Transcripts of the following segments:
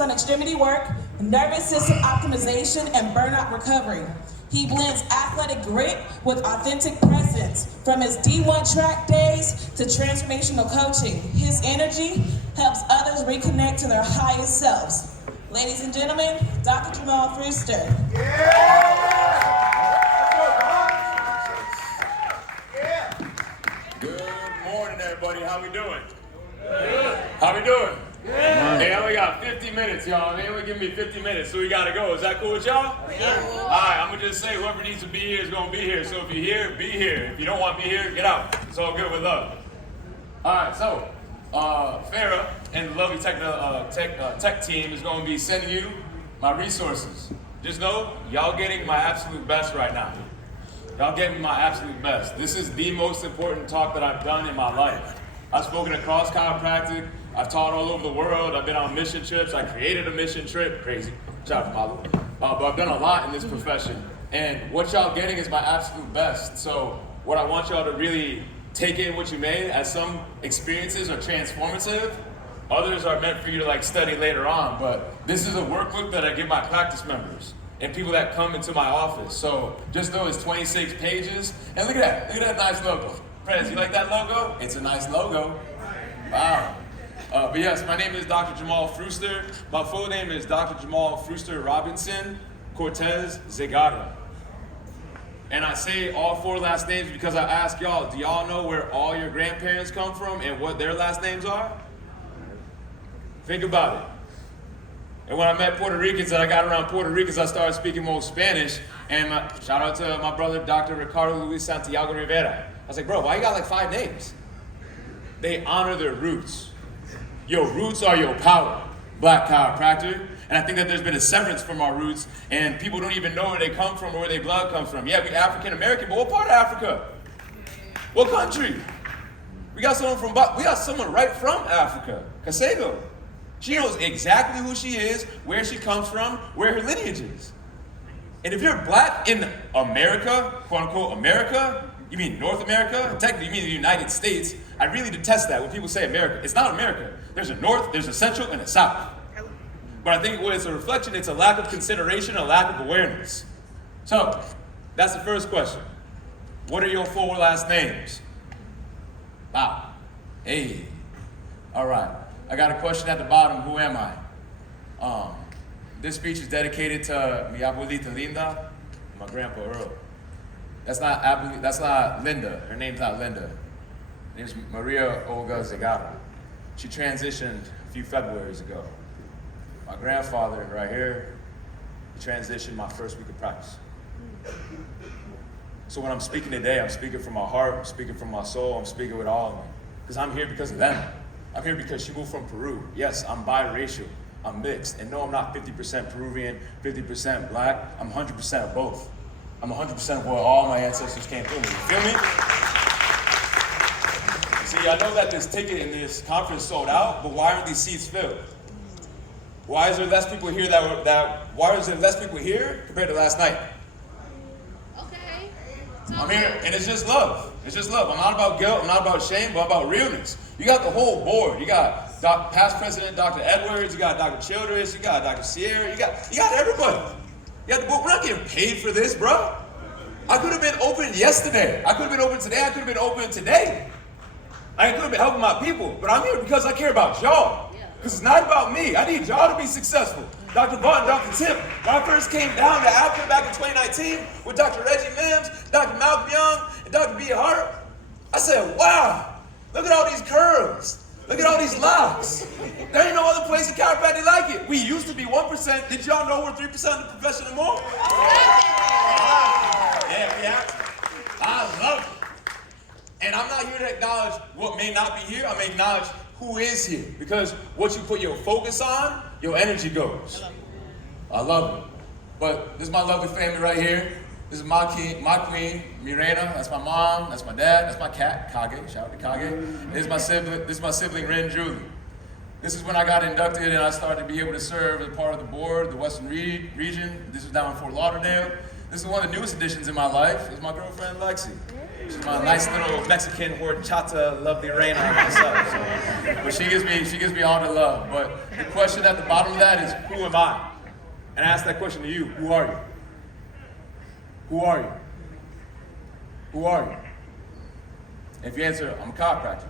on extremity work, nervous system optimization, and burnout recovery. He blends athletic grit with authentic presence. From his D1 track days to transformational coaching, his energy helps others reconnect to their highest selves. Ladies and gentlemen, Dr. Jamal Früster. Good morning, everybody. How we doing? Good. How we doing? Good. Hey, I only got 50 minutes, y'all. They only give me 50 minutes, so we gotta go. Is that cool with y'all? Yeah. All right, I'm gonna just say whoever needs to be here is gonna be here. So if you're here, be here. If you don't want to be here, get out. It's all good with love. All right, so Farah and the lovely tech team is gonna be sending you my resources. Just know, y'all getting my absolute best right now. Y'all getting my absolute best. This is the most important talk that I've done in my life. I've spoken across chiropractic. I've taught all over the world. I've been on mission trips. I created a mission trip. Crazy. Shout out to Malu. But I've done a lot in this profession. And what y'all getting is my absolute best. So what I want y'all to really take in what you may, as some experiences are transformative. Others are meant for you to like study later on. But this is a workbook that I give my practice members and people that come into my office. So just know it's 26 pages. And look at that. Look at that nice logo. Friends, you like that logo? It's a nice logo. Wow. But yes, my name is Dr. Jamal Früster. My full name is Dr. Jamal Früster Robinson Cortez Zegara. And I say all four last names because I ask y'all, do y'all know where all your grandparents come from and what their last names are? Think about it. And when I met Puerto Ricans and I got around Puerto Ricans, I started speaking more Spanish. And shout out to my brother, Dr. Ricardo Luis Santiago Rivera. I was like, bro, why you got like 5 names? They honor their roots. Your roots are your power, Black chiropractor. And I think that there's been a severance from our roots, and people don't even know where they come from or where their blood comes from. Yeah, we're African American, but what part of Africa? What country? We got someone right from Africa, Kasego. She knows exactly who she is, where she comes from, where her lineage is. And if you're Black in America, quote unquote America, you mean North America? Technically, you mean the United States. I really detest that when people say America. It's not America. There's a North, there's a Central, and a South. But I think when it's a reflection, it's a lack of consideration, a lack of awareness. So, that's the first question. What are your 4 last names? Wow. Hey. All right. I got a question at the bottom. Who am I? This speech is dedicated to mi abuelita Linda, my grandpa Earl. That's not Linda. Her name's not Linda. Her name's Maria Olga Zegara. She transitioned a few Februarys ago. My grandfather, right here, he transitioned my first week of practice. So when I'm speaking today, I'm speaking from my heart, I'm speaking from my soul, I'm speaking with all of me. Because I'm here because of them. I'm here because she moved from Peru. Yes, I'm biracial, I'm mixed. And no, I'm not 50% Peruvian, 50% Black, I'm 100% of both. I'm 100% of where all my ancestors came from. You feel me? See, I know that this ticket in this conference sold out, but why aren't these seats filled? Why is there less people here why is there less people here compared to last night? Okay. I'm here, and it's just love. It's just love. I'm not about guilt, I'm not about shame, but about realness. You got the whole board. You got past President Dr. Edwards, you got Dr. Childress, you got Dr. Sierra, you got everybody. We're not getting paid for this, bro. I could have been open yesterday. I could have been open today. I could have been open today. I could have been helping my people, but I'm here because I care about y'all. Because it's not about me. I need y'all to be successful. Dr. Vaughn, Dr. Tip, when I first came down to Africa back in 2019 with Dr. Reggie Mims, Dr. Malcolm Young, and Dr. B. Hart, I said, wow, look at all these curls. Look at all these locks. There ain't no other place in chiropractic like it. We used to be 1%. Did y'all know we're 3% of the profession and more? Yeah, we have. I love it. And I'm not here to acknowledge what may not be here. I'm going to acknowledge who is here. Because what you put your focus on, your energy goes. I love it. But this is my lovely family right here. This is my queen, Mirena. That's my mom. That's my dad. That's my cat, Kage. Shout out to Kage. This is my sibling, Ren Julie. This is when I got inducted and I started to be able to serve as part of the board, the Western region. This was down in Fort Lauderdale. This is one of the newest additions in my life. This is my girlfriend, Lexi. She's my nice little Mexican horchata, lovely reina myself. So. But she gives me all the love. But the question at the bottom of that is, who am I? And I ask that question to you. Who are you? Who are you? Who are you? And if you answer, I'm a chiropractor,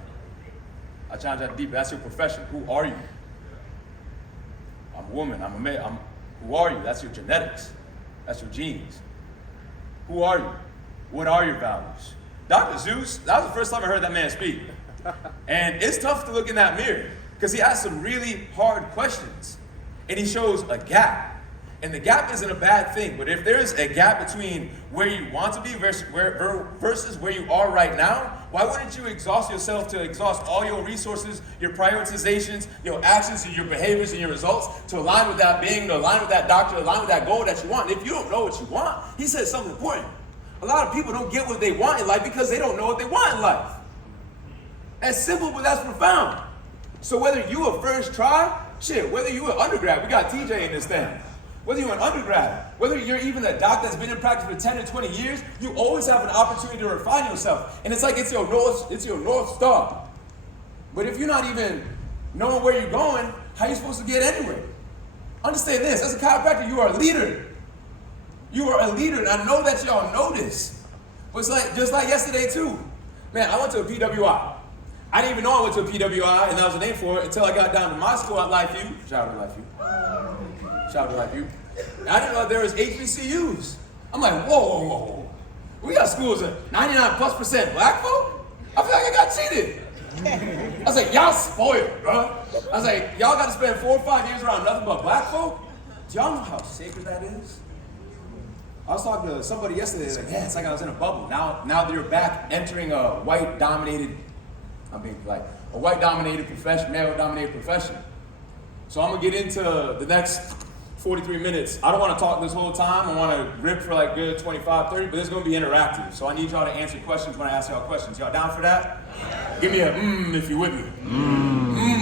I challenge that deep. That's your profession. Who are you? I'm a woman. I'm a male. Who are you? That's your genetics. That's your genes. Who are you? What are your values? Dr. Zeus, that was the first time I heard that man speak. And it's tough to look in that mirror because he asks some really hard questions. And he shows a gap. And the gap isn't a bad thing, but if there's a gap between where you want to be versus where you are right now, why wouldn't you exhaust yourself to exhaust all your resources, your prioritizations, your actions, and your behaviors and your results to align with that being, to align with that doctor, align with that goal that you want? And if you don't know what you want, he says something important. A lot of people don't get what they want in life because they don't know what they want in life. That's simple, but that's profound. So whether you a first try, whether you an undergrad, we got TJ in this thing. Whether you're an undergrad, whether you're even a doc that's been in practice for 10 or 20 years, you always have an opportunity to refine yourself. And it's like it's your North Star. But if you're not even knowing where you're going, how are you supposed to get anywhere? Understand this, as a chiropractor, you are a leader. You are a leader, and I know that y'all know this. But it's like, just like yesterday too. Man, I went to a PWI. I didn't even know I went to a PWI, and that was the name for it, until I got down to my school at LifeU. Shout out to LifeU. Shout out to LifeU. And I didn't know there was HBCUs. I'm like, whoa. We got schools at 99+% black folk? I feel like I got cheated. I was like, y'all spoiled, bro. I was like, y'all got to spend 4 or 5 years around nothing but black folk? Do y'all know how sacred that is? I was talking to somebody yesterday, like, yeah, it's like I was in a bubble. Now they're back entering a white-dominated, I'm being polite, a white-dominated profession, male-dominated profession. So I'm going to get into the next 43 minutes. I don't want to talk this whole time. I want to rip for like good 25, 30, but it's going to be interactive. So I need y'all to answer questions when I ask y'all questions. Y'all down for that? Yeah. Give me a if you with me.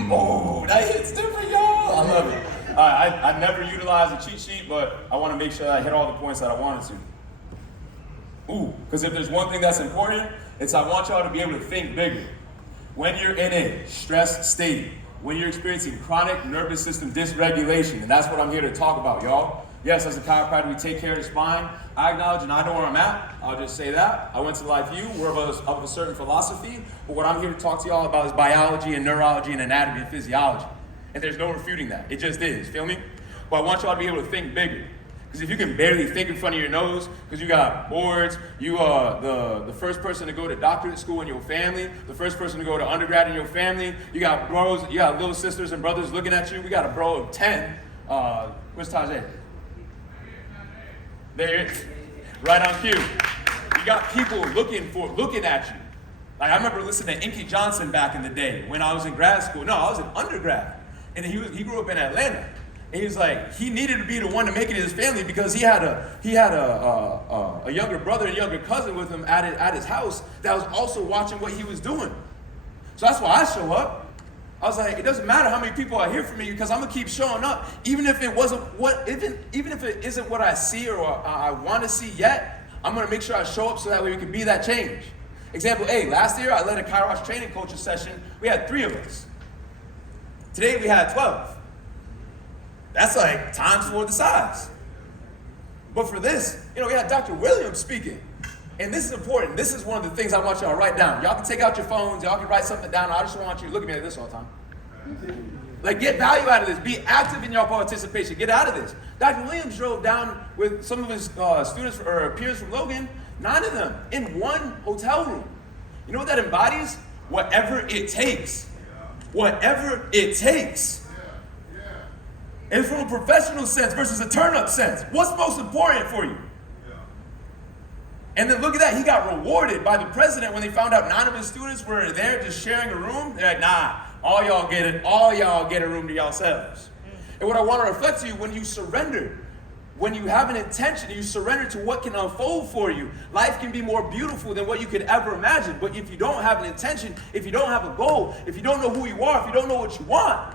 Oh, that hits different, y'all. I love it. I never utilize a cheat sheet, but I want to make sure that I hit all the points that I wanted to. Because if there's one thing that's important, it's I want y'all to be able to think bigger. When you're in a stress state, when you're experiencing chronic nervous system dysregulation, and that's what I'm here to talk about, y'all. Yes, as a chiropractor, we take care of the spine. I acknowledge and I know where I'm at. I'll just say that. I went to LifeU. We're of a certain philosophy, but what I'm here to talk to y'all about is biology and neurology and anatomy and physiology. And there's no refuting that. It just is, feel me? But I want y'all to be able to think bigger. Because if you can barely think in front of your nose, because you got boards, you are the first person to go to doctorate school in your family, the first person to go to undergrad in your family, you got bros, you got little sisters and brothers looking at you. We got a bro of 10. Where's Tajay? There, right on cue. You got people looking at you. Like I remember listening to Inky Johnson back in the day when I was in grad school. No, I was in undergrad. And he grew up in Atlanta. And he was like, he needed to be the one to make it in his family because he had a younger brother and younger cousin with him at his house that was also watching what he was doing. So that's why I show up. I was like, it doesn't matter how many people are here for me because I'm gonna keep showing up, even if it isn't what I see or I want to see yet. I'm gonna make sure I show up so that way we can be that change. Example A, last year I led a Kairos training culture session. We had 3 of us. Today we had 12. That's like times 4 the size. But for this, we had Dr. Williams speaking. And this is important. This is one of the things I want y'all to write down. Y'all can take out your phones. Y'all can write something down. I just want you to look at me like this all the time. Like, get value out of this. Be active in your participation. Get out of this. Dr. Williams drove down with some of his students or peers from Logan, 9 of them, in one hotel room. You know what that embodies? Whatever it takes. Whatever it takes. And from a professional sense versus a turn-up sense, what's most important for you? And then look at that, he got rewarded by the president when they found out 9 of his students were there just sharing a room. They're like, nah, all y'all get a room to yourselves. And what I want to reflect to you, when you surrender, when you have an intention, you surrender to what can unfold for you, life can be more beautiful than what you could ever imagine. But if you don't have an intention, if you don't have a goal, if you don't know who you are, if you don't know what you want,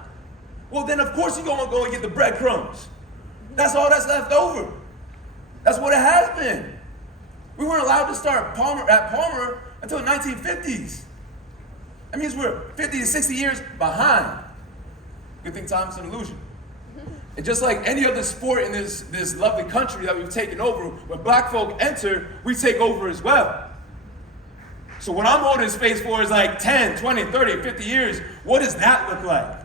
well then of course you're going to go and get the breadcrumbs. That's all that's left over. That's what it has been. We weren't allowed to start at Palmer until the 1950s. That means we're 50 to 60 years behind. Good thing time is an illusion. And just like any other sport in this lovely country that we've taken over, when black folk enter, we take over as well. So what I'm holding space for is like 10, 20, 30, 50 years. What does that look like?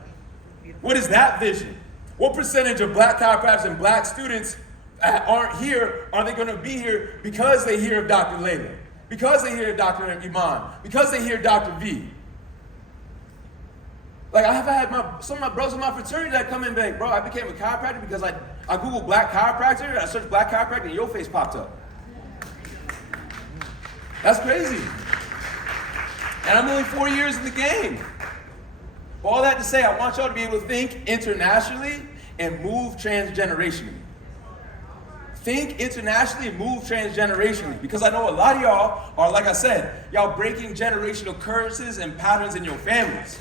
What is that vision? What percentage of black chiropractors and black students aren't here, are they going to be here because they hear of Dr. Layla, because they hear of Dr. Iman, because they hear Dr. V? Like, I have had some of my brothers in my fraternity that come in and be like, bro, I became a chiropractor because I Googled black chiropractor, and I searched black chiropractor, and your face popped up. That's crazy. And I'm only 4 years in the game. But all that to say, I want y'all to be able to think internationally and move transgenerationally. Think internationally and move transgenerationally, because I know a lot of y'all are, like I said, y'all breaking generational curses and patterns in your families.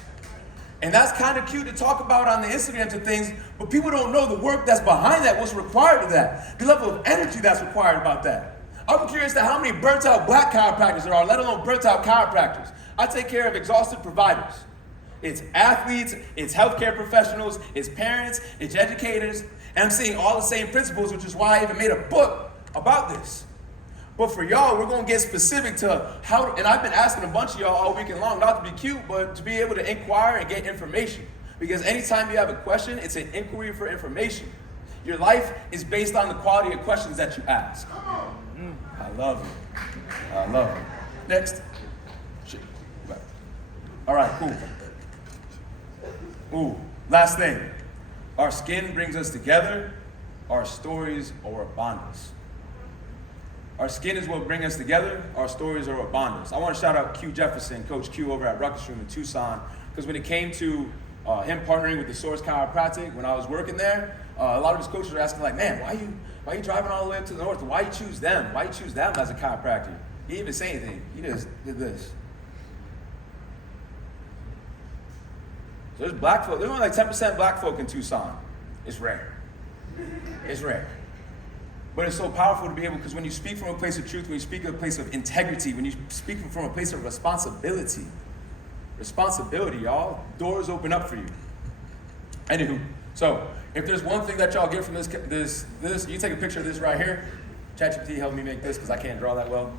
And that's kind of cute to talk about on the Instagram to things, but people don't know the work that's behind that, what's required of that, the level of energy that's required about that. I'm curious to how many burnt out black chiropractors there are, let alone burnt out chiropractors. I take care of exhausted providers. It's athletes, it's healthcare professionals, it's parents, it's educators, and I'm seeing all the same principles, which is why I even made a book about this. But for y'all, we're gonna get specific to how, and I've been asking a bunch of y'all all weekend long, not to be cute, but to be able to inquire and get information. Because anytime you have a question, it's an inquiry for information. Your life is based on the quality of questions that you ask. I love it. I love it. Next. All right, cool. Ooh, last thing. Our skin brings us together. Our stories are what bond us. Our skin is what brings us together. Our stories are what bond us. I want to shout out Q Jefferson, Coach Q over at Ruckus Room in Tucson, because when it came to him partnering with the Source Chiropractic, when I was working there, a lot of his coaches were asking like, man, why are you driving all the way up to the north? Why you choose them? Why you choose them as a chiropractor? He didn't even say anything. He just did this. So there's black folk. There's only like 10% black folk in Tucson. It's rare. It's rare. But it's so powerful to be able, because when you speak from a place of truth, when you speak from a place of integrity, when you speak from a place of responsibility, y'all, doors open up for you. Anywho, so if there's one thing that y'all get from this, you take a picture of this right here. ChatGPT helped me make this because I can't draw that well.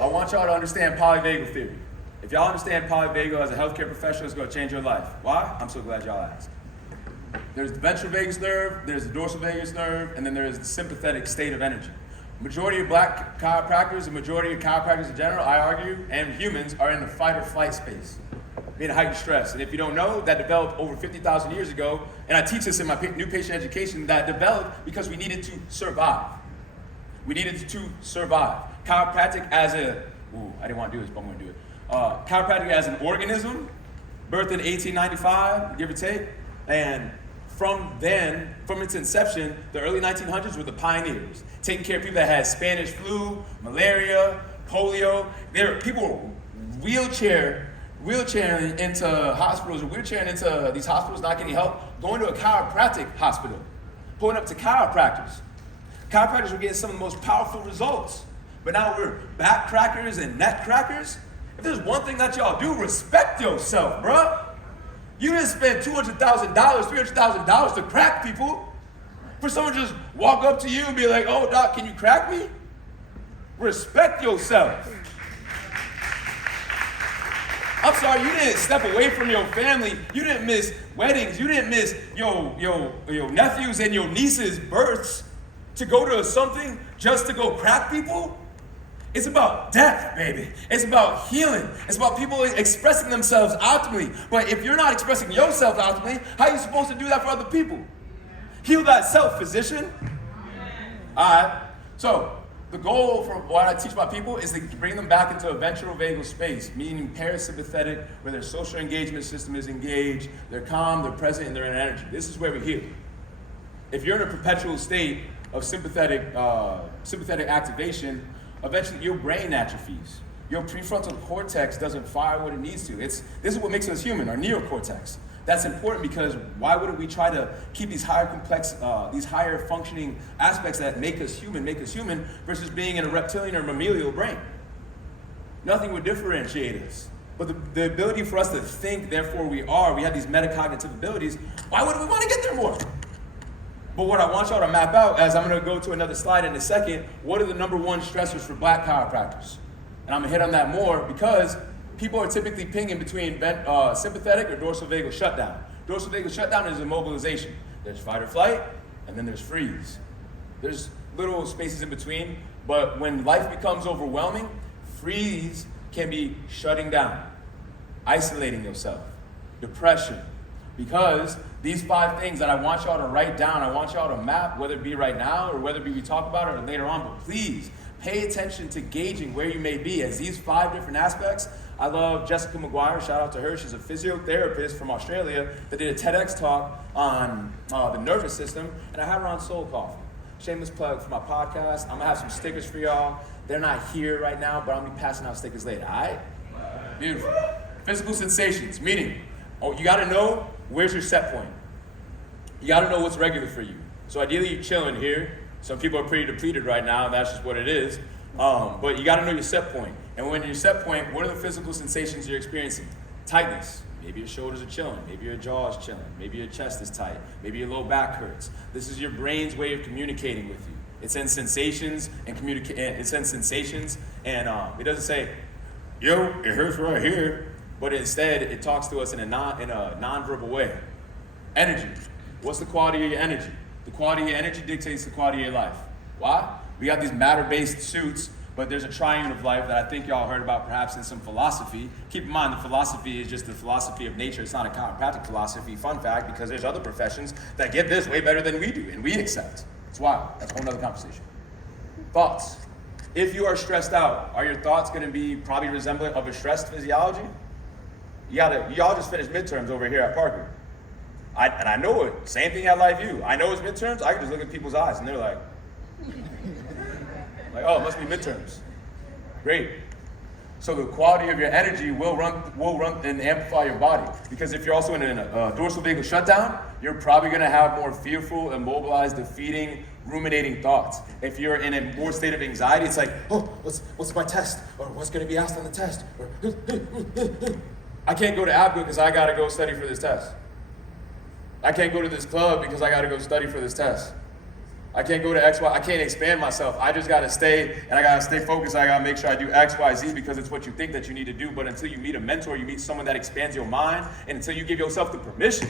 I want y'all to understand polyvagal theory. If y'all understand polyvagal as a healthcare professional, it's going to change your life. Why? I'm so glad y'all asked. There's the ventral vagus nerve, there's the dorsal vagus nerve, and then there's the sympathetic state of energy. Majority of black chiropractors and majority of chiropractors in general, I argue, and humans are in the fight or flight space, being heightened stress. And if you don't know, that developed over 50,000 years ago, and I teach this in my new patient education, that developed because we needed to survive. We needed to survive. Chiropractic as a, I didn't want to do this, but I'm going to do it. Chiropractic as an organism, birthed in 1895, give or take, and from its inception, the early 1900s were the pioneers, taking care of people that had Spanish flu, malaria, polio. People were wheelchairing into hospitals, or wheelchairing into these hospitals, not getting help, going to a chiropractic hospital, pulling up to chiropractors. Chiropractors were getting some of the most powerful results. But now we're back crackers and neck crackers. If there's one thing that y'all do, respect yourself, bruh. You didn't spend $200,000, $300,000 to crack people. For someone to just walk up to you and be like, oh, doc, can you crack me? Respect yourself. I'm sorry, you didn't step away from your family. You didn't miss weddings. You didn't miss your nephews and your nieces' births to go to something just to go crack people. It's about death, baby. It's about healing. It's about people expressing themselves optimally. But if you're not expressing yourself optimally, how are you supposed to do that for other people? Heal that self, physician. All right. So the goal for what I teach my people is to bring them back into a ventral vagal space, meaning parasympathetic, where their social engagement system is engaged, they're calm, they're present, and they're in energy. This is where we heal. If you're in a perpetual state of sympathetic activation, eventually your brain atrophies. Your prefrontal cortex doesn't fire what it needs to. This is what makes us human, our neocortex. That's important because why wouldn't we try to keep these higher complex, these higher functioning aspects that make us human versus being in a reptilian or mammalian brain? nothing would differentiate us. But the ability for us to think, therefore we are, we have these metacognitive abilities, why would we want to get there more? But what I want y'all to map out, as I'm going to go to another slide in a second, what are the number one stressors for Black chiropractors? And I'm going to hit on that more because people are typically pinging between sympathetic or dorsal vagal shutdown. Dorsal vagal shutdown is immobilization. There's fight or flight, and then there's freeze. There's little spaces in between, but when life becomes overwhelming, freeze can be shutting down, isolating yourself, depression, because these 5 things that I want y'all to write down, I want y'all to map, whether it be right now or whether it be we talk about it or later on, but please pay attention to gauging where you may be as these 5 different aspects. I love Jessica McGuire, shout out to her. She's a physiotherapist from Australia that did a TEDx talk on the nervous system, and I have her on Soul Coffee. Shameless plug for my podcast. I'm gonna have some stickers for y'all. They're not here right now, but I'm gonna be passing out stickers later, all right? Beautiful. Physical sensations, meaning, you gotta know where's your set point. You gotta know what's regular for you. So ideally you're chilling here. Some people are pretty depleted right now, and that's just what it is. But you gotta know your set point. And when you're set point, what are the physical sensations you're experiencing? Tightness. Maybe your shoulders are chilling. Maybe your jaw is chilling. Maybe your chest is tight. Maybe your low back hurts. This is your brain's way of communicating with you. It sends sensations and it doesn't say, yo, it hurts right here, but instead it talks to us in a non-verbal way. Energy. What's the quality of your energy? The quality of your energy dictates the quality of your life. Why? We got these matter-based suits, but there's a triune of life that I think y'all heard about perhaps in some philosophy. Keep in mind, the philosophy is just the philosophy of nature. It's not a chiropractic philosophy. Fun fact, because there's other professions that get this way better than we do, and we accept. It's wild. That's a whole nother conversation. Thoughts. If you are stressed out, are your thoughts going to be probably resemblant of a stressed physiology? Y'all just finished midterms over here at Parker. And I know it. Same thing at Life U. I know it's midterms. I can just look at people's eyes, and they're like, oh, it must be midterms. Great. So the quality of your energy will run and amplify your body. Because if you're also in a dorsal vagal shutdown, you're probably going to have more fearful, immobilized, defeating, ruminating thoughts. If you're in a more state of anxiety, it's like, oh, what's my test? Or what's going to be asked on the test? Or I can't go to ABGA because I got to go study for this test. I can't go to this club because I got to go study for this test. I can't go to X, Y, I can't expand myself. I just gotta stay, and I gotta stay focused. I gotta make sure I do X, Y, Z because it's what you think that you need to do. But until you meet a mentor, you meet someone that expands your mind, and until you give yourself the permission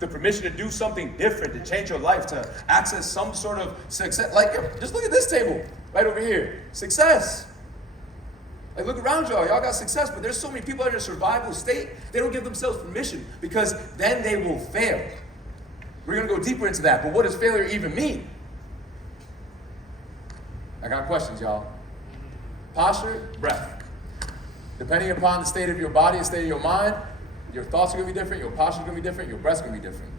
to do something different, to change your life, to access some sort of success. Like, just look at this table right over here. Success. Like, look around y'all got success, but there's so many people in a survival state, they don't give themselves permission because then they will fail. We're gonna go deeper into that, but what does failure even mean? I got questions, y'all. Posture, breath. Depending upon the state of your body and state of your mind, your thoughts are gonna be different, your posture is gonna be different, your breath's gonna be different.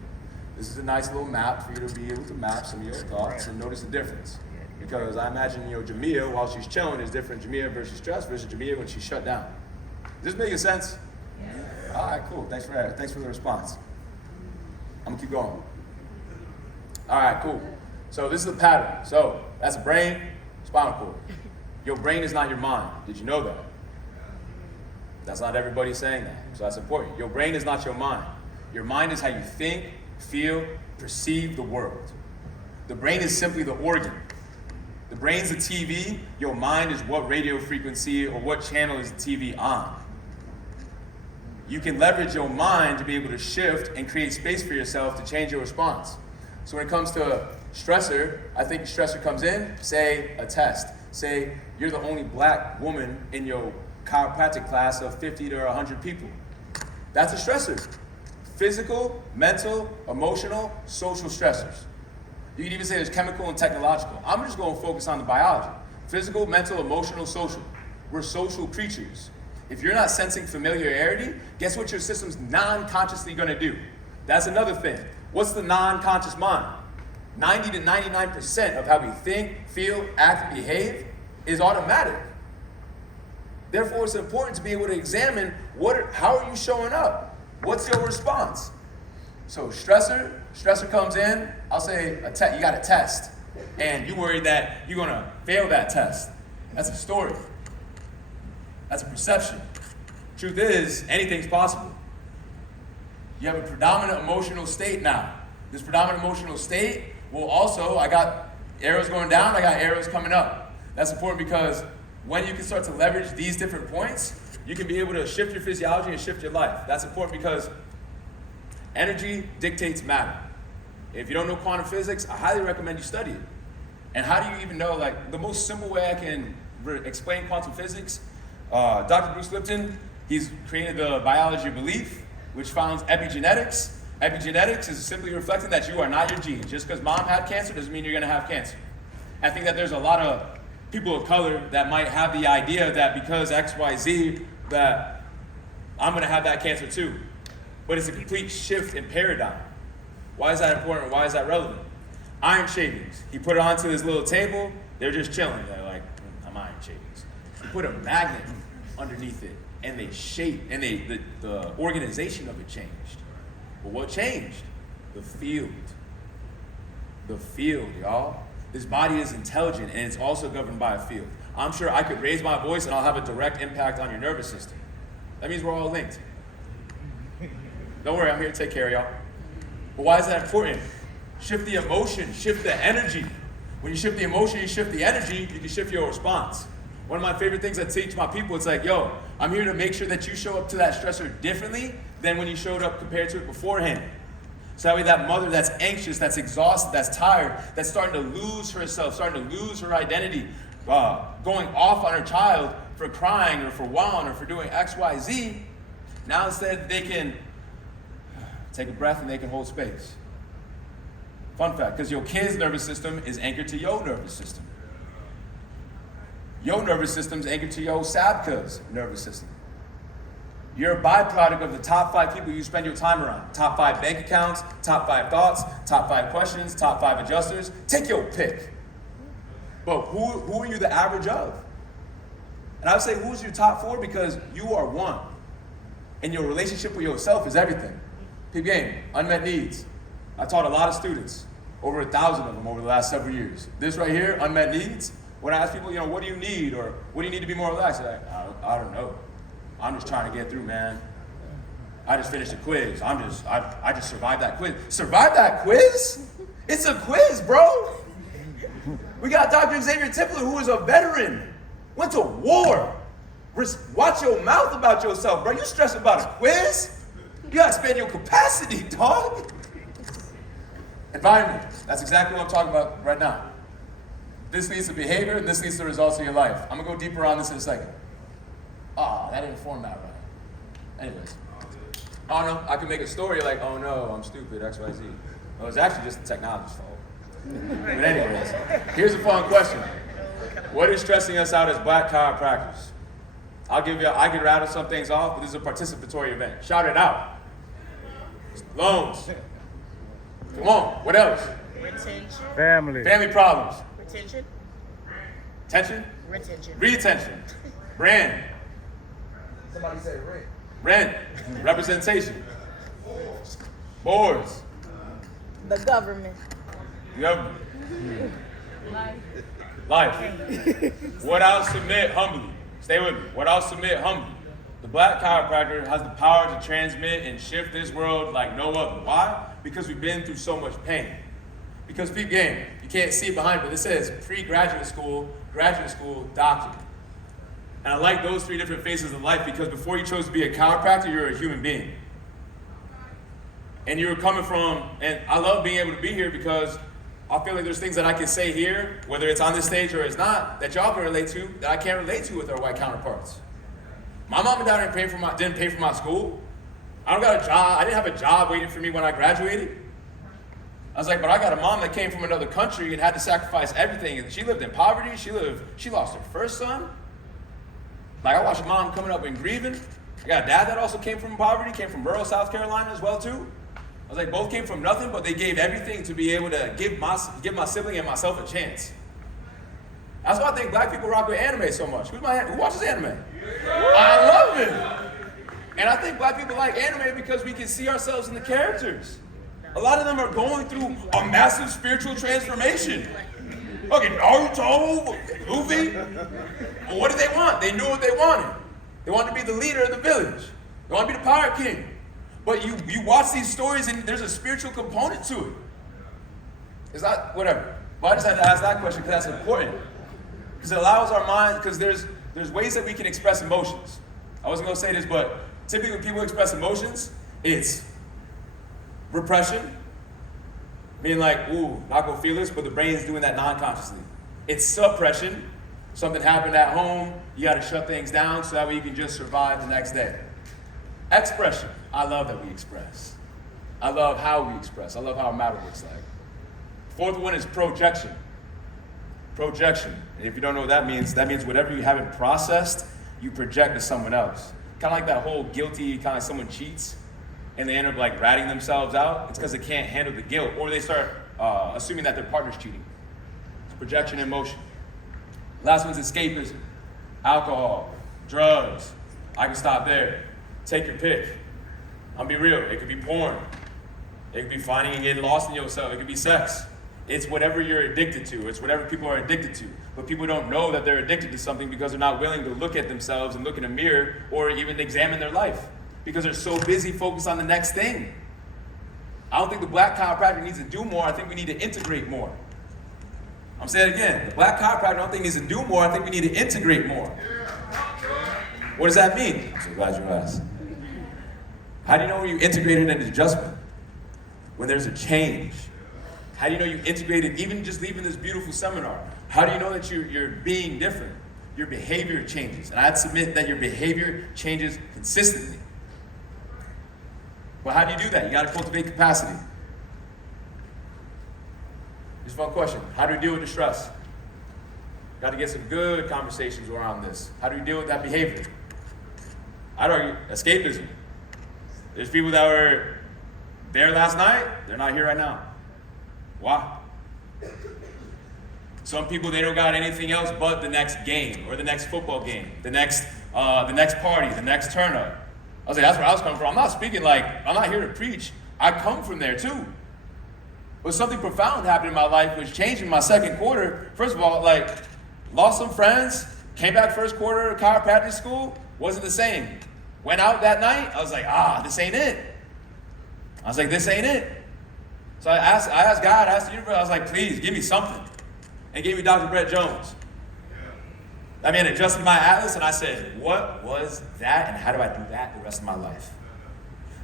This is a nice little map for you to be able to map some of your thoughts and notice the difference. Because I imagine, Jamia, while she's chilling, is different Jamia versus stress versus Jamia when she's shut down. Is this making sense? Yeah. All right, cool. Thanks for that. Thanks for the response. I'm gonna keep going. All right, cool. So this is a pattern. So that's brain, spinal cord. Your brain is not your mind. Did you know that? That's not everybody saying that. So that's important. Your brain is not your mind. Your mind is how you think, feel, perceive the world. The brain is simply the organ. The brain's the TV. Your mind is what radio frequency or what channel is the TV on. You can leverage your mind to be able to shift and create space for yourself to change your response. So when it comes to a stressor, I think stressor comes in, say a test. Say you're the only black woman in your chiropractic class of 50 to 100 people. That's a stressor. Physical, mental, emotional, social stressors. You can even say there's chemical and technological. I'm just going to focus on the biology. Physical, mental, emotional, social. We're social creatures. If you're not sensing familiarity, guess what your system's non-consciously going to do? That's another thing. What's the non-conscious mind? 90 to 99% of how we think, feel, act, and behave is automatic. Therefore, it's important to be able to examine how are you showing up? What's your response? So stressor comes in, I'll say you got a test, and you worried that you're gonna fail that test. That's a story. That's a perception. Truth is, anything's possible. You have a predominant emotional state now. This predominant emotional state will also, I got arrows going down, I got arrows coming up. That's important because when you can start to leverage these different points, you can be able to shift your physiology and shift your life. That's important because energy dictates matter. If you don't know quantum physics, I highly recommend you study it. And how do you even know, like, the most simple way I can explain quantum physics, Dr. Bruce Lipton, he's created the biology of belief, which founds epigenetics. Epigenetics is simply reflecting that you are not your genes. Just because mom had cancer doesn't mean you're gonna have cancer. I think that there's a lot of people of color that might have the idea that because X, Y, Z, that I'm gonna have that cancer too. But it's a complete shift in paradigm. Why is that important? Why is that relevant? Iron shavings. He put it onto his little table. They're just chilling. They're like, I'm iron shavings. He put a magnet underneath it, and they shaped, and the organization of it changed. But what changed? The field. The field, y'all. This body is intelligent, and it's also governed by a field. I'm sure I could raise my voice, and I'll have a direct impact on your nervous system. That means we're all linked. Don't worry, I'm here to take care of y'all. But why is that important? Shift the emotion, shift the energy. When you shift the emotion, you shift the energy, you can shift your response. One of my favorite things I teach my people, it's like, yo, I'm here to make sure that you show up to that stressor differently than when you showed up compared to it beforehand. So that way that mother that's anxious, that's exhausted, that's tired, that's starting to lose herself, starting to lose her identity, going off on her child for crying or for wowing or for doing X, Y, Z, now instead they can take a breath and they can hold space. Fun fact, because your kid's nervous system is anchored to your nervous system. Your nervous system is anchored to your Sabka's nervous system. You're a byproduct of the top 5 people you spend your time around. Top 5 bank accounts, top 5 thoughts, top 5 questions, top 5 adjusters. Take your pick. But who are you the average of? And I would say who's your top 4 because you are one. And your relationship with yourself is everything. Peep game, unmet needs. I taught a lot of students, over 1,000 of them over the last several years. This right here, unmet needs. When I ask people, what do you need? Or what do you need to be more relaxed? They're like, I don't know. I'm just trying to get through, man. I just finished a quiz. I just survived that quiz. Survived that quiz? It's a quiz, bro. We got Dr. Xavier Tipler, who is a veteran. Went to war. Watch your mouth about yourself, bro. You stressing about a quiz? You gotta expand your capacity, dog. Environment. That's exactly what I'm talking about right now. This leads to behavior, and this leads to results in your life. I'm gonna go deeper on this in a second. That didn't format right. Anyways. Oh no, I could make a story like, oh no, I'm stupid, X, Y, Z. Well, it's actually just the technology's fault. But anyways, here's a fun question. What is stressing us out as black chiropractors? I could rattle some things off, but this is a participatory event. Shout it out. Loans. Come on, what else? Retention. Family problems. Retention. Tension? Retention. Retention. Brand. Somebody say rent. Rent. Representation. Boards. The government. Government. Life. What I'll submit humbly. Stay with me. What I'll submit humbly. The black chiropractor has the power to transmit and shift this world like no other. Why? Because we've been through so much pain. Because peep game, you can't see it behind it, but it says pre-graduate school, graduate school, doctor. And I like those 3 different phases of life because before you chose to be a chiropractor, you're a human being. And you're coming from, and I love being able to be here because I feel like there's things that I can say here, whether it's on this stage or it's not, that y'all can relate to, that I can't relate to with our white counterparts. My mom and dad didn't pay for my school. I don't got a job. I didn't have a job waiting for me when I graduated. I was like, but I got a mom that came from another country and had to sacrifice everything. And she lived in poverty. She lost her first son. Like, I watched a mom coming up and grieving. I got a dad that also came from poverty, came from rural South Carolina as well too. I was like, both came from nothing, but they gave everything to be able to give my sibling and myself a chance. That's why I think black people rock with anime so much. Who watches anime? I love it. And I think black people like anime because we can see ourselves in the characters. A lot of them are going through a massive spiritual transformation. Okay, Naruto, Luffy. Well, what did they want? They knew what they wanted. They want to be the leader of the village. They want to be the pirate king. But you watch these stories and there's a spiritual component to it. It's not, whatever. But I just had to ask that question because that's important. Because it allows our minds, because there's ways that we can express emotions. I wasn't going to say this, but typically when people express emotions, it's repression, meaning like, ooh, not going to feel this, but the brain is doing that non-consciously. It's suppression. Something happened at home, you got to shut things down so that way you can just survive the next day. Expression. I love that we express. I love how we express. I love how a matter looks like. Fourth one is projection. Projection. And if you don't know what that means whatever you haven't processed, you project to someone else. Kind of like that whole guilty, kind of someone cheats and they end up like ratting themselves out. It's because they can't handle the guilt, or they start assuming that their partner's cheating. It's projection in motion. Last one's escapism. Alcohol, drugs. I can stop there. Take your pick. I'll be real. It could be porn. It could be finding and getting lost in yourself. It could be sex. It's whatever you're addicted to. It's whatever people are addicted to. But people don't know that they're addicted to something because they're not willing to look at themselves and look in a mirror or even examine their life because they're so busy focused on the next thing. I don't think the black chiropractor needs to do more. I think we need to integrate more. I'm saying it again. The black chiropractor I don't think needs to do more. I think we need to integrate more. What does that mean? I'm so glad you asked. How do you know when you integrated an adjustment? When there's a change. How do you know you integrated, even just leaving this beautiful seminar? How do you know that you're being different? Your behavior changes. And I'd submit that your behavior changes consistently. Well, how do you do that? You got to cultivate capacity. Just one question. How do we deal with the stress? Got to get some good conversations around this. How do we deal with that behavior? I'd argue escapism. There's people that were there last night, they're not here right now. Why? Some people, they don't got anything else but the next game or the next football game, the next party, the next turn up. I was like, that's where I was coming from. I'm not speaking like, I'm not here to preach. I come from there too. But something profound happened in my life which changed in my second quarter. First of all, like, lost some friends, came back first quarter of chiropractic school, wasn't the same. Went out that night, I was like, this ain't it. I was like, this ain't it. So I asked God, I asked the universe, I was like, please, give me something. And gave me Dr. Brett Jones. That man adjusted my atlas, and I said, what was that, and how do I do that the rest of my life?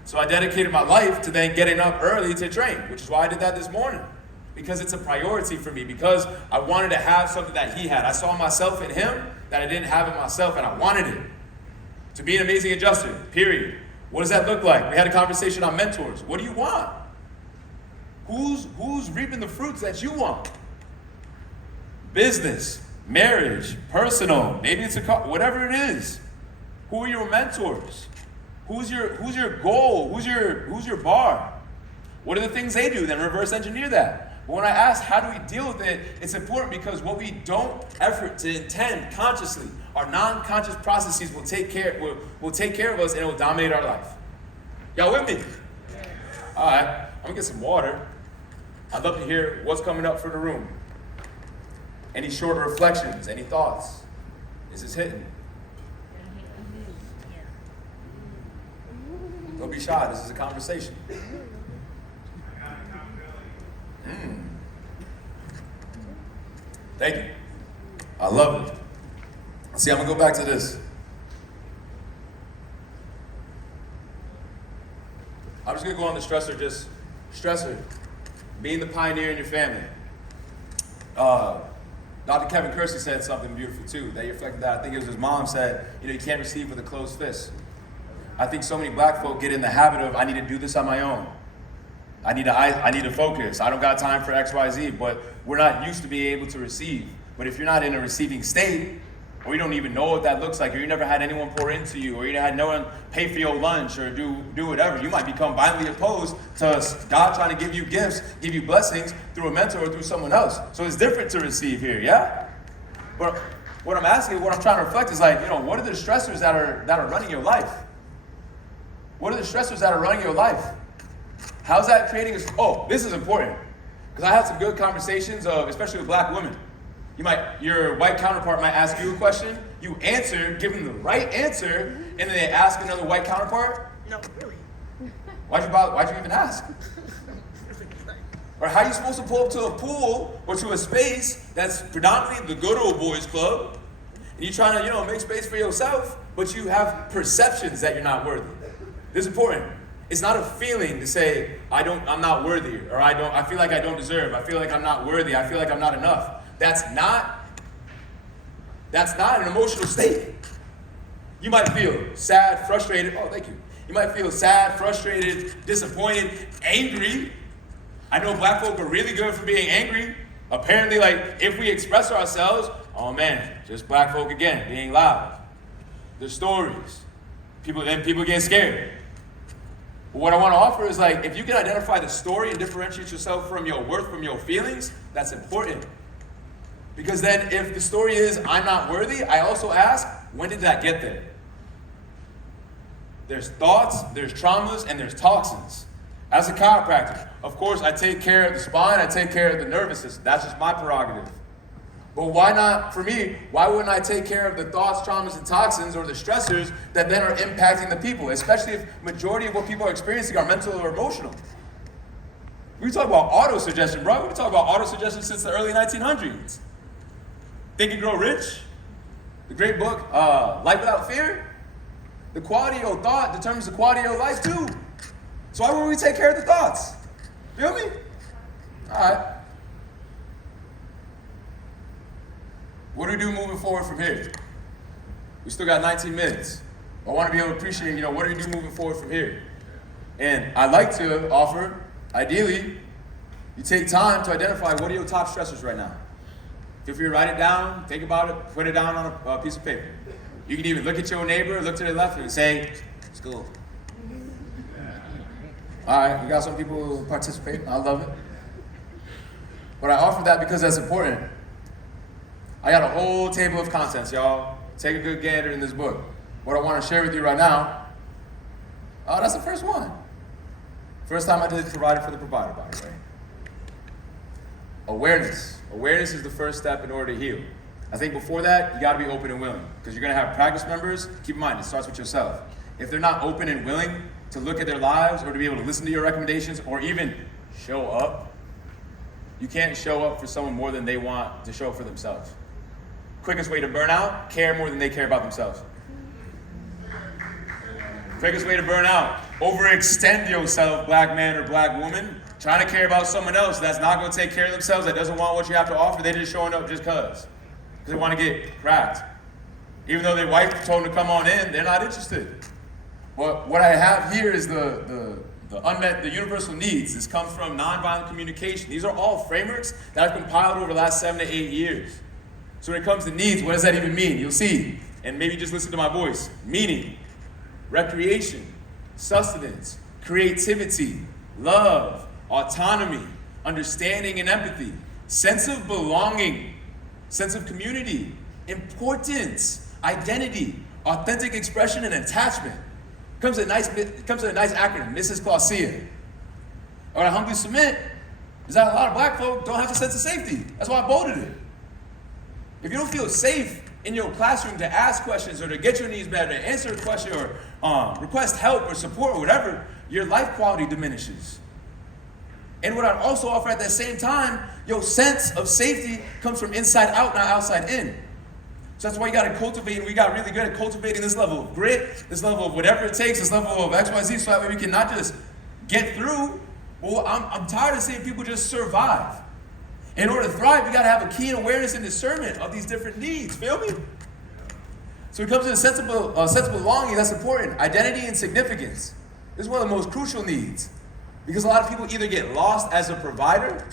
So I dedicated my life to then getting up early to train, which is why I did that this morning. Because it's a priority for me, because I wanted to have something that he had. I saw myself in him that I didn't have in myself, and I wanted it. To be an amazing adjuster, period. What does that look like? We had a conversation on mentors. What do you want? Who's reaping the fruits that you want? Business, marriage, personal, maybe it's whatever it is. Who are your mentors? Who's your goal? Who's your bar? What are the things they do? Then reverse engineer that. But when I ask how do we deal with it, it's important because what we don't effort to intend consciously, our non-conscious processes will take care of us and it will dominate our life. Y'all with me? All right, I'm gonna get some water. I'd love to hear what's coming up for the room. Any short reflections, any thoughts? Is this hitting? Don't be shy, this is a conversation. Thank you. I love it. See, I'm gonna go back to this. I'm just gonna go on the stressor, being the pioneer in your family. Dr. Kevin Kersey said something beautiful too, that he reflected that. I think it was his mom said, you can't receive with a closed fist. I think so many black folk get in the habit of, I need to do this on my own. I need to focus. I don't got time for X, Y, Z, but we're not used to being able to receive. But if you're not in a receiving state, or you don't even know what that looks like, or you never had anyone pour into you, or you had no one pay for your lunch, or do whatever, you might become violently opposed to God trying to give you gifts, give you blessings through a mentor or through someone else. So it's different to receive here, yeah? But what I'm asking, what I'm trying to reflect is like, what are the stressors that are running your life? What are the stressors that are running your life? How's that creating this is important. Because I had some good conversations especially with black women. Your white counterpart might ask you a question, you answer, give them the right answer, and then they ask another white counterpart. No, really. Why'd you even ask? Or how are you supposed to pull up to a pool or to a space that's predominantly the good old boys club, and you're trying to, make space for yourself, but you have perceptions that you're not worthy. This is important. It's not a feeling to say, I'm not worthy, or I feel like I don't deserve, I feel like I'm not worthy, I feel like I'm not enough. That's not an emotional state. You might feel sad, frustrated, thank you. You might feel sad, frustrated, disappointed, angry. I know black folk are really good for being angry. Apparently, if we express ourselves, oh man, just black folk again, being loud. There's stories. People get scared. But what I want to offer is if you can identify the story and differentiate yourself from your worth, from your feelings, that's important. Because then if the story is, I'm not worthy, I also ask, when did that get there? There's thoughts, there's traumas, and there's toxins. As a chiropractor, of course, I take care of the spine, I take care of the nervous system. That's just my prerogative. But why not, for me, why wouldn't I take care of the thoughts, traumas, and toxins, or the stressors that then are impacting the people, especially if majority of what people are experiencing are mental or emotional? We talk about auto-suggestion, bro. We talk about auto-suggestion since the early 1900s. Think and Grow Rich, the great book, Life Without Fear. The quality of your thought determines the quality of your life too. So why wouldn't we take care of the thoughts? Feel me? All right. What do we do moving forward from here? We still got 19 minutes. I want to be able to appreciate, what do we do moving forward from here? And I'd like to offer, ideally, you take time to identify what are your top stressors right now. Feel free to write it down, think about it, put it down on a piece of paper. You can even look at your neighbor, look to the left, and say, school. All right, we got some people who participate. I love it. But I offer that because that's important. I got a whole table of contents, y'all. Take a good gander in this book. What I want to share with you right now, that's the first one. First time I did Provider for the Provider, by the way. Awareness. Awareness is the first step in order to heal. I think before that, you got to be open and willing. Because you're going to have practice members. Keep in mind, it starts with yourself. If they're not open and willing to look at their lives or to be able to listen to your recommendations or even show up, you can't show up for someone more than they want to show up for themselves. Quickest way to burn out, care more than they care about themselves. Quickest way to burn out, overextend yourself, black man or black woman, trying to care about someone else that's not going to take care of themselves, that doesn't want what you have to offer, they're just showing up just because they want to get cracked. Even though their wife told them to come on in, they're not interested. What I have here is the universal needs. This comes from nonviolent communication. These are all frameworks that I've compiled over the last 7 to 8 years. So when it comes to needs, what does that even mean? You'll see, and maybe just listen to my voice. Meaning, recreation, sustenance, creativity, love, autonomy, understanding and empathy, sense of belonging, sense of community, importance, identity, authentic expression, and attachment. Comes with a nice acronym, Mrs. Clausia. What I humbly submit is that a lot of black folk don't have a sense of safety. That's why I bolded it. If you don't feel safe in your classroom to ask questions or to get your needs better, to answer a question or request help or support or whatever, your life quality diminishes. And what I'd also offer at that same time, your sense of safety comes from inside out, not outside in. So that's why you gotta cultivate, and we got really good at cultivating this level of grit, this level of whatever it takes, this level of XYZ, so that way we can not just get through. Well, I'm tired of seeing people just survive. In order to thrive, you gotta have a keen awareness and discernment of these different needs, feel me? So it comes to a sense of belonging, that's important. Identity and significance. This is one of the most crucial needs. Because a lot of people either get lost as a provider,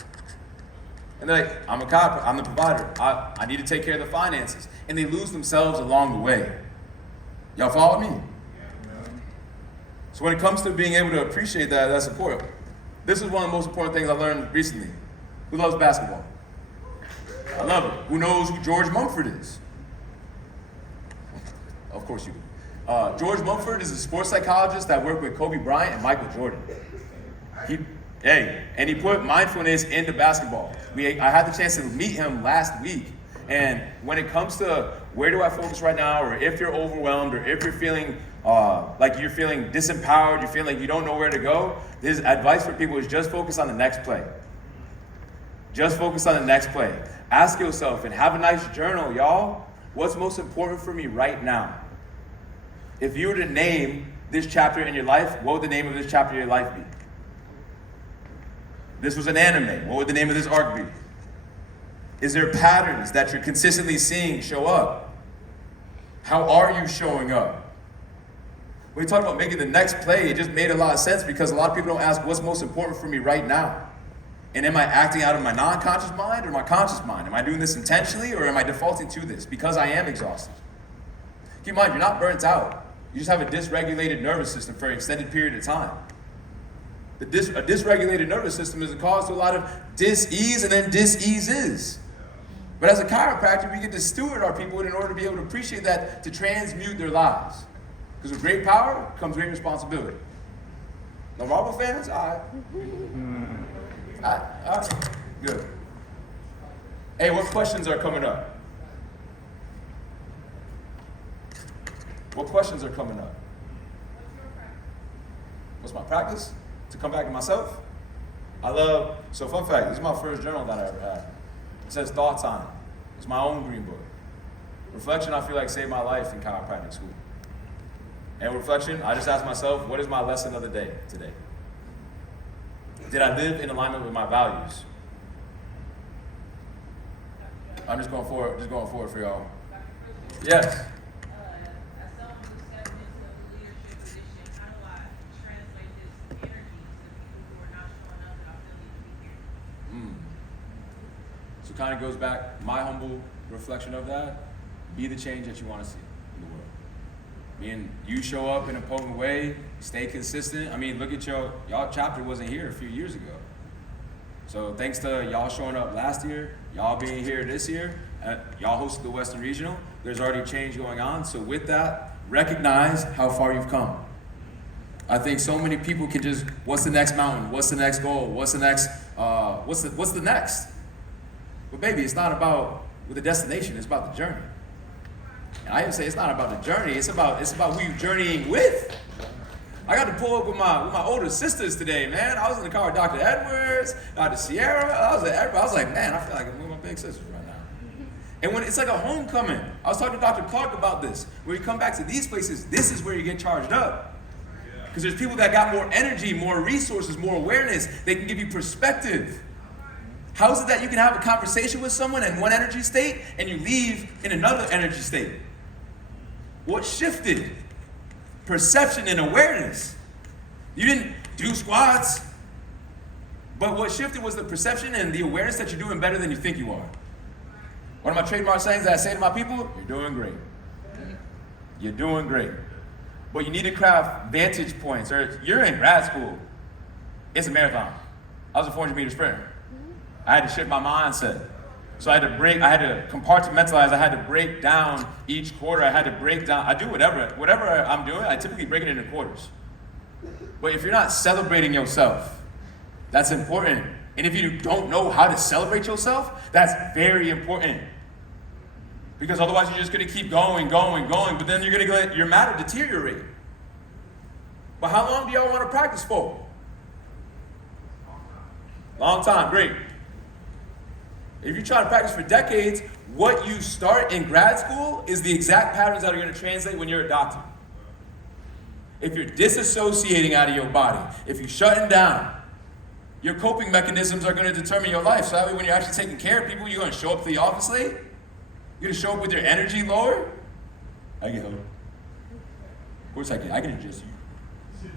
and they're like, I'm the provider. I need to take care of the finances. And they lose themselves along the way. Y'all follow me? So when it comes to being able to appreciate that, that's important. This is one of the most important things I learned recently. Who loves basketball? I love it. Who knows who George Mumford is? Of course you do. George Mumford is a sports psychologist that worked with Kobe Bryant and Michael Jordan. He put mindfulness into basketball. I had the chance to meet him last week, And when it comes to where do I focus right now, or if you're overwhelmed, or if you're feeling like you're feeling disempowered, you feel like you don't know where to go, this advice for people is just focus on the next play. Just focus on the next play. Ask yourself and have a nice journal, y'all. What's most important for me right now? If you were to name this chapter in your life, what would the name of this chapter in your life be? This was an anime. What would the name of this arc be? Is there patterns that you're consistently seeing show up? How are you showing up? When we talk about making the next play, it just made a lot of sense because a lot of people don't ask what's most important for me right now. And am I acting out of my non-conscious mind or my conscious mind? Am I doing this intentionally or am I defaulting to this because I am exhausted? Keep in mind, you're not burnt out. You just have a dysregulated nervous system for an extended period of time. A dysregulated nervous system is a cause to a lot of dis-ease and then dis-eases. But as a chiropractor, we get to steward our people in order to be able to appreciate that, to transmute their lives. Because with great power comes great responsibility. No Marvel fans? All right. Good. Hey, what questions are coming up? What questions are coming up? What's my practice? To come back to myself? So fun fact, this is my first journal that I ever had. It says thoughts on it. It's my own green book. Reflection, I feel like saved my life in chiropractic school. And reflection, I just ask myself, what is my lesson of the day today? Did I live in alignment with my values? I'm just going forward for y'all. Yes. So it kind of goes back, my humble reflection of that, be the change that you want to see in the world. Meaning you show up in a potent way, stay consistent. I mean, look at y'all chapter wasn't here a few years ago. So thanks to y'all showing up last year, y'all being here this year, y'all hosted the Western Regional, there's already change going on. So with that, recognize how far you've come. I think so many people can just, what's the next mountain? What's the next goal? What's the next, what's the next? But baby, it's not about with the destination, it's about the journey. And I even say it's not about the journey, it's about who you're journeying with. I got to pull up with my older sisters today, man. I was in the car with Dr. Edwards, Dr. Sierra. I was like, man, I feel like I'm with my big sisters right now. And when it's like a homecoming, I was talking to Dr. Clark about this. When you come back to these places, this is where you get charged up. Because there's people that got more energy, more resources, more awareness. They can give you perspective. How is it that you can have a conversation with someone in one energy state and you leave in another energy state? What shifted? Perception and awareness. You didn't do squats, but what shifted was the perception and the awareness that you're doing better than you think you are. One of my trademark sayings that I say to my people, you're doing great. You're doing great. But you need to craft vantage points, or you're in grad school. It's a marathon. I was a 400-meter sprinter. I had to shift my mindset. So I had to compartmentalize, I had to break down each quarter, I do whatever I'm doing, I typically break it into quarters. But if you're not celebrating yourself, that's important. And if you don't know how to celebrate yourself, that's very important. Because otherwise you're just gonna keep going, but then you're gonna let your matter deteriorate. But how long do y'all wanna practice for? Long time, great. If you try to practice for decades, what you start in grad school is the exact patterns that are going to translate when you're a doctor. If you're disassociating out of your body, if you're shutting down, your coping mechanisms are going to determine your life. So that way when you're actually taking care of people, you're going to show up to the office late. You're going to show up with your energy lower. I can help. Of course I can. I can adjust you.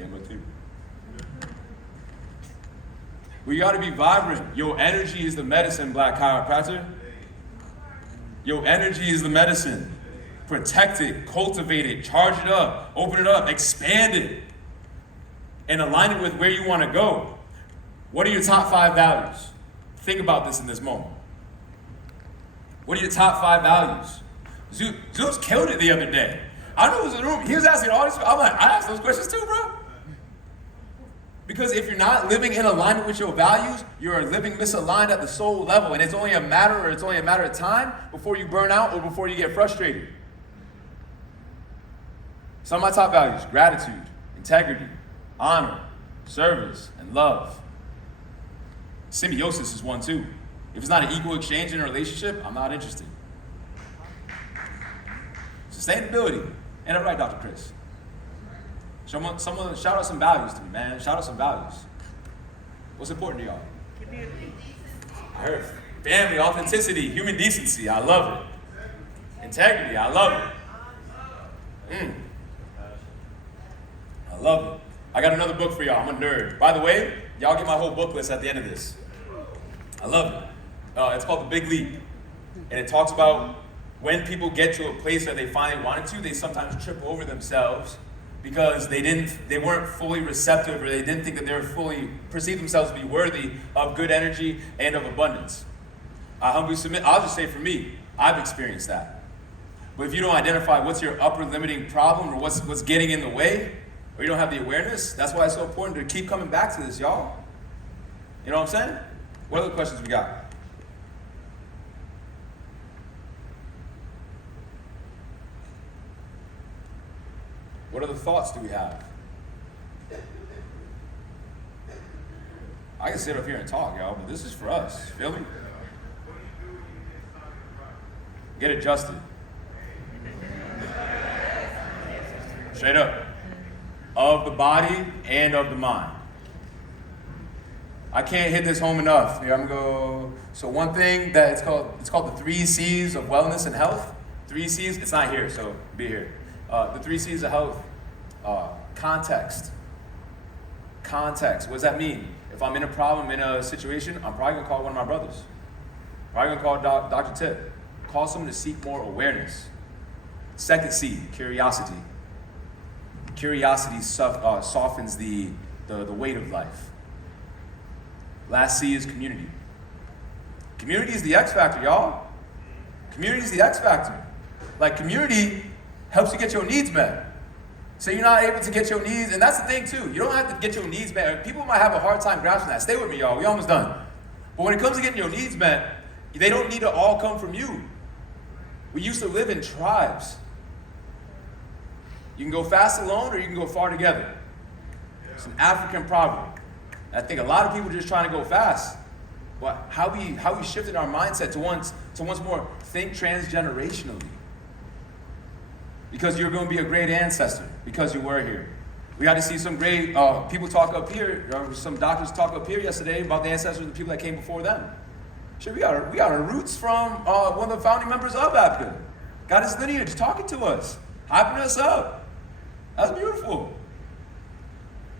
Yeah, but too. We got to be vibrant. Your energy is the medicine, Black chiropractor. Your energy is the medicine. Protect it, cultivate it, charge it up, open it up, expand it, and align it with where you want to go. What are your top 5 values? Think about this in this moment. What are your top 5 values? Zeus killed it the other day. I know it was in the room. He was asking all these. I'm like, I asked those questions too, bro. Because if you're not living in alignment with your values, you're living misaligned at the soul level, and it's only a matter of time before you burn out or before you get frustrated. Some of my top values: gratitude, integrity, honor, service, and love. Symbiosis is one too. If it's not an equal exchange in a relationship, I'm not interested. Sustainability. Ain't that right, Dr. Chris? Someone shout out some values to me, man. Shout out some values. What's important to y'all? I heard family, authenticity, human decency. I love it. Integrity. I love it. I love it. I got another book for y'all. I'm a nerd. By the way, y'all get my whole book list at the end of this. I love it. It's called The Big Leap. And it talks about when people get to a place that they finally wanted to, they sometimes trip over themselves because they weren't fully receptive, or they didn't think that they were fully perceived themselves to be worthy of good energy and of abundance. I humbly submit, I'll just say for me, I've experienced that. But if you don't identify what's your upper limiting problem, or what's getting in the way, or you don't have the awareness, that's why it's so important to keep coming back to this, y'all. You know what I'm saying? What other questions we got? What other thoughts do we have? I can sit up here and talk, y'all, but this is for us. Feel me? Get adjusted. Straight up. Of the body and of the mind. I can't hit this home enough. Here I'm gonna go. So one thing that it's called the 3 C's of wellness and health. 3 C's. It's not here, so be here. The 3 C's of health. Context. Context. What does that mean? If I'm in a problem, in a situation, I'm probably gonna call one of my brothers. Probably gonna call Dr. Tip. Call someone to seek more awareness. Second C, curiosity. Curiosity softens the weight of life. Last C is community. Community is the X factor, y'all. Community is the X factor. Like, community helps you get your needs met. So you're not able to get your needs, and that's the thing too. You don't have to get your needs met. People might have a hard time grasping that. Stay with me, y'all. We almost done. But when it comes to getting your needs met, they don't need to all come from you. We used to live in tribes. You can go fast alone, or you can go far together. It's an African proverb. I think a lot of people are just trying to go fast. But how we shifted our mindset to once more think transgenerationally. Because you're going to be a great ancestor, because you were here. We got to see some great people talk up here, some doctors talk up here yesterday about the ancestors of the people that came before them. Sure, we got our roots from one of the founding members of ABCA. Got his lineage talking to us, hyping us up. That's beautiful.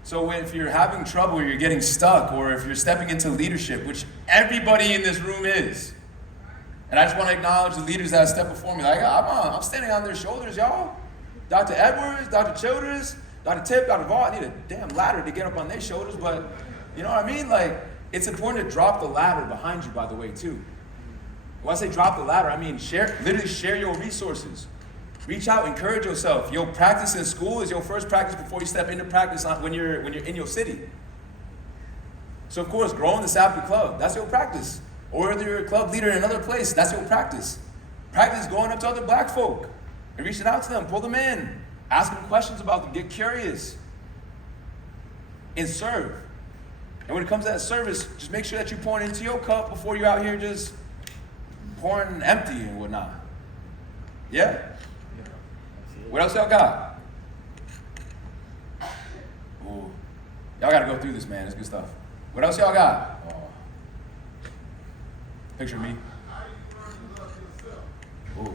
So if you're having trouble, or you're getting stuck, or if you're stepping into leadership, which everybody in this room is, and I just want to acknowledge the leaders that step before me. Like, I'm standing on their shoulders, y'all. Dr. Edwards, Dr. Childers, Dr. Tip, Dr. Vaught, I need a damn ladder to get up on their shoulders, but you know what I mean? Like, it's important to drop the ladder behind you, by the way, too. When I say drop the ladder, I mean literally share your resources. Reach out, encourage yourself. Your practice in school is your first practice before you step into practice when you're in your city. So of course, grow in the Savvy Club. That's your practice. Or whether you're a club leader in another place, that's your practice. Practice going up to other black folk and reaching out to them, pull them in, ask them questions about them, get curious, and serve. And when it comes to that service, just make sure that you're pouring into your cup before you're out here just pouring empty and whatnot. Yeah? What else y'all got? Ooh. Y'all gotta go through this, man. It's good stuff. What else y'all got? Oh. Picture me. Ooh.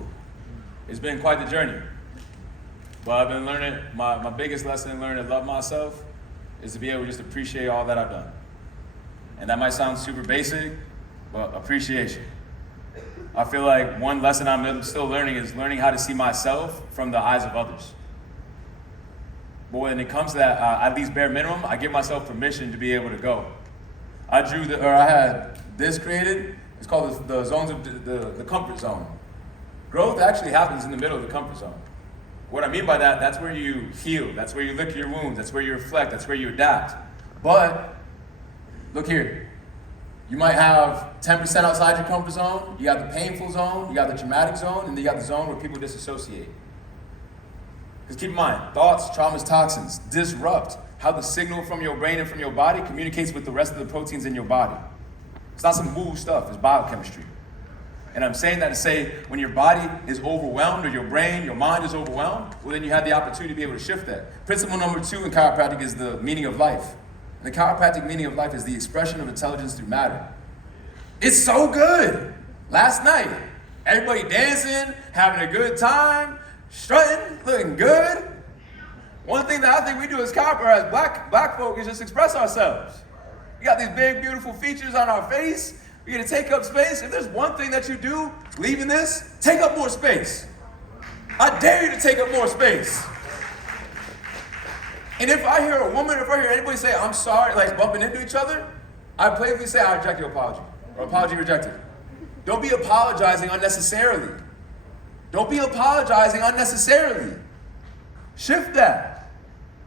It's been quite the journey. But I've been learning, my biggest lesson in learning to love myself is to be able to just appreciate all that I've done. And that might sound super basic, but appreciation. I feel like one lesson I'm still learning is learning how to see myself from the eyes of others. But when it comes to that, at least bare minimum, I give myself permission to be able to go. I had this created. It's called the zones of the comfort zone. Growth actually happens in the middle of the comfort zone. What I mean by that, that's where you heal. That's where you lick your wounds. That's where you reflect. That's where you adapt. But look here. You might have 10% outside your comfort zone. You got the painful zone, you got the traumatic zone, and then you got the zone where people disassociate. Because keep in mind, thoughts, traumas, toxins disrupt how the signal from your brain and from your body communicates with the rest of the proteins in your body. It's not some woo stuff, it's biochemistry. And I'm saying that to say when your body is overwhelmed or your brain, your mind is overwhelmed, well then you have the opportunity to be able to shift that. Principle number 2 in chiropractic is the meaning of life. And the chiropractic meaning of life is the expression of intelligence through matter. It's so good. Last night, everybody dancing, having a good time, strutting, looking good. One thing that I think we do as chiropractors, as black folk, is just express ourselves. We got these big, beautiful features on our face. We get to take up space. If there's one thing that you do, leaving this, take up more space. I dare you to take up more space. And if I hear a woman, if I hear anybody say, I'm sorry, like bumping into each other, I playfully say, I reject your apology. Or apology rejected. Don't be apologizing unnecessarily. Don't be apologizing unnecessarily. Shift that.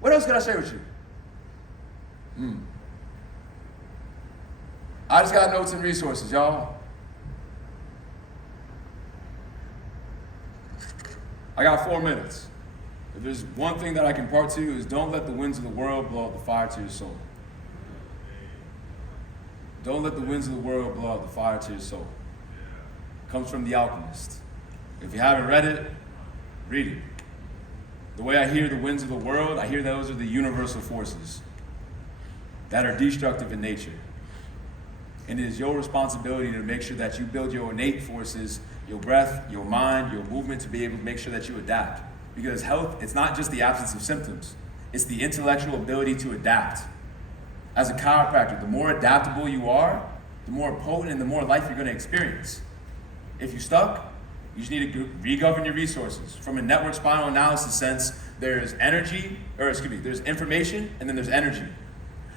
What else can I share with you? I just got notes and resources, y'all. I got 4 minutes. If there's one thing that I can impart to you is don't let the winds of the world blow out the fire to your soul. Don't let the winds of the world blow out the fire to your soul. It comes from The Alchemist. If you haven't read it, read it. The way I hear the winds of the world, I hear those are the universal forces that are destructive in nature. And it is your responsibility to make sure that you build your innate forces, your breath, your mind, your movement, to be able to make sure that you adapt. Because health, it's not just the absence of symptoms. It's the intellectual ability to adapt. As a chiropractor, the more adaptable you are, the more potent and the more life you're going to experience. If you're stuck, you just need to re-govern your resources. From a network spinal analysis sense, there's there's information and then there's energy.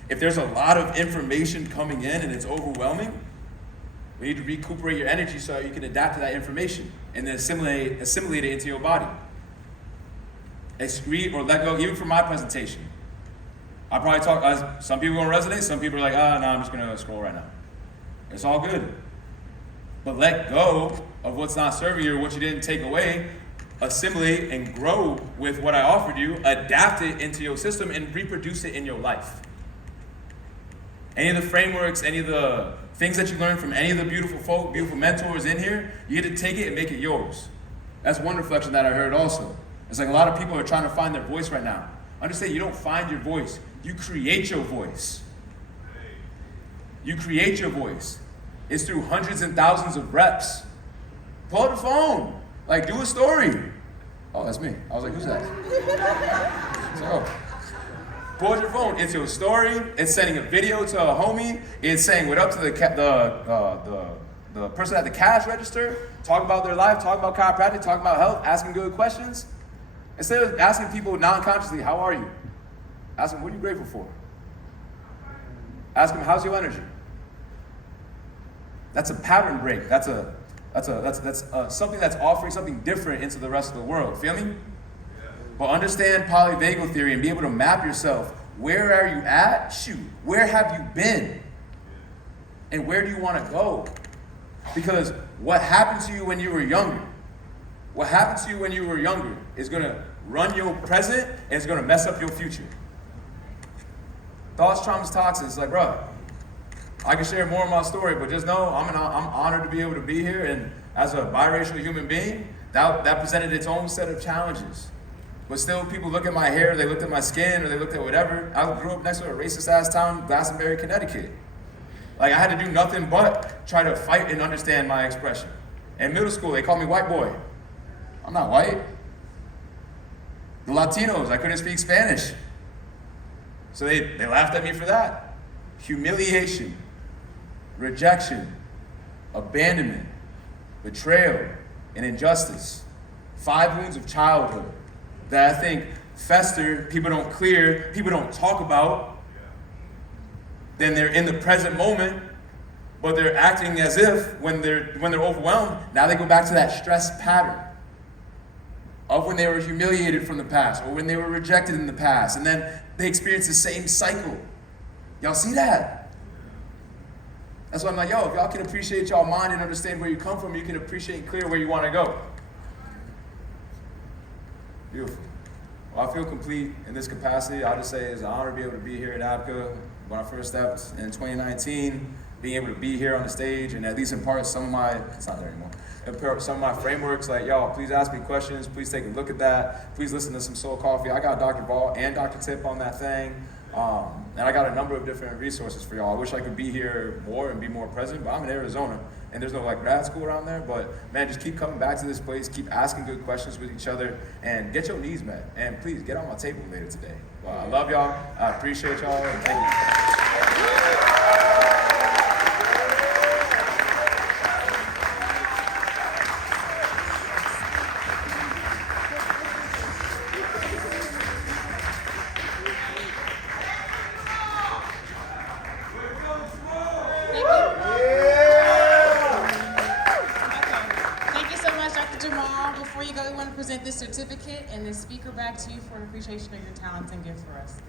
If there's a lot of information coming in and it's overwhelming, you need to recuperate your energy so you can adapt to that information and then assimilate it into your body. Excrete or let go, even for my presentation. I probably talk, some people are going to resonate, some people are like, I'm just going to scroll right now. It's all good. But let go of what's not serving you or what you didn't take away, assimilate and grow with what I offered you, adapt it into your system and reproduce it in your life. Any of the frameworks, any of the things that you learn from any of the beautiful folk, beautiful mentors in here, you get to take it and make it yours. That's one reflection that I heard also. It's like a lot of people are trying to find their voice right now. Understand, you don't find your voice. You create your voice. You create your voice. It's through hundreds and thousands of reps. Pull out the phone. Like, do a story. Oh, that's me. I was like, who's that? So, pull out your phone. It's your story. It's sending a video to a homie. It's saying what up to the person at the cash register. Talk about their life. Talk about chiropractic. Talk about health. Asking good questions. Instead of asking people non-consciously, how are you? Ask them, what are you grateful for? Ask them, how's your energy? That's a pattern break. That's something that's offering something different into the rest of the world. Feel me? But understand polyvagal theory and be able to map yourself. Where are you at? Shoot. Where have you been? And where do you want to go? Because what happened to you when you were younger, is going to run your present and it's going to mess up your future. Thoughts, traumas, toxins. Like, bro, I can share more of my story, but just know I'm honored to be able to be here. And as a biracial human being, that presented its own set of challenges. But still, people look at my hair, they looked at my skin, or they looked at whatever. I grew up next to a racist-ass town, Glastonbury, Connecticut. Like, I had to do nothing but try to fight and understand my expression. In middle school, they called me white boy. I'm not white. The Latinos, I couldn't speak Spanish. So they laughed at me for that. Humiliation, rejection, abandonment, betrayal, and injustice. 5 wounds of childhood that I think fester, people don't clear, people don't talk about. Then they're in the present moment, but they're acting as if when they're overwhelmed, now they go back to that stress pattern of when they were humiliated from the past or when they were rejected in the past, and then they experience the same cycle. Y'all see that? That's why I'm like, yo, if y'all can appreciate y'all mind and understand where you come from, you can appreciate and clear where you want to go. Beautiful. Well, I feel complete in this capacity. I'll just say it's an honor to be able to be here at ABCA. When I first stepped in 2019, being able to be here on the stage and at least impart some of my, it's not there anymore, impart some of my frameworks, like, y'all, please ask me questions, please take a look at that, please listen to some Soul Coffee. I got Dr. Ball and Dr. Tip on that thing, and I got a number of different resources for y'all. I wish I could be here more and be more present, but I'm in Arizona, and there's no like grad school around there, but man, just keep coming back to this place, keep asking good questions with each other, and get your needs met, and please get on my table later today. Well, I love y'all, I appreciate y'all, and thank you. Thank you so much, Dr. Jamal. Before you go, we want to present this certificate and this speaker back to you for an appreciation of your talents and gifts for us.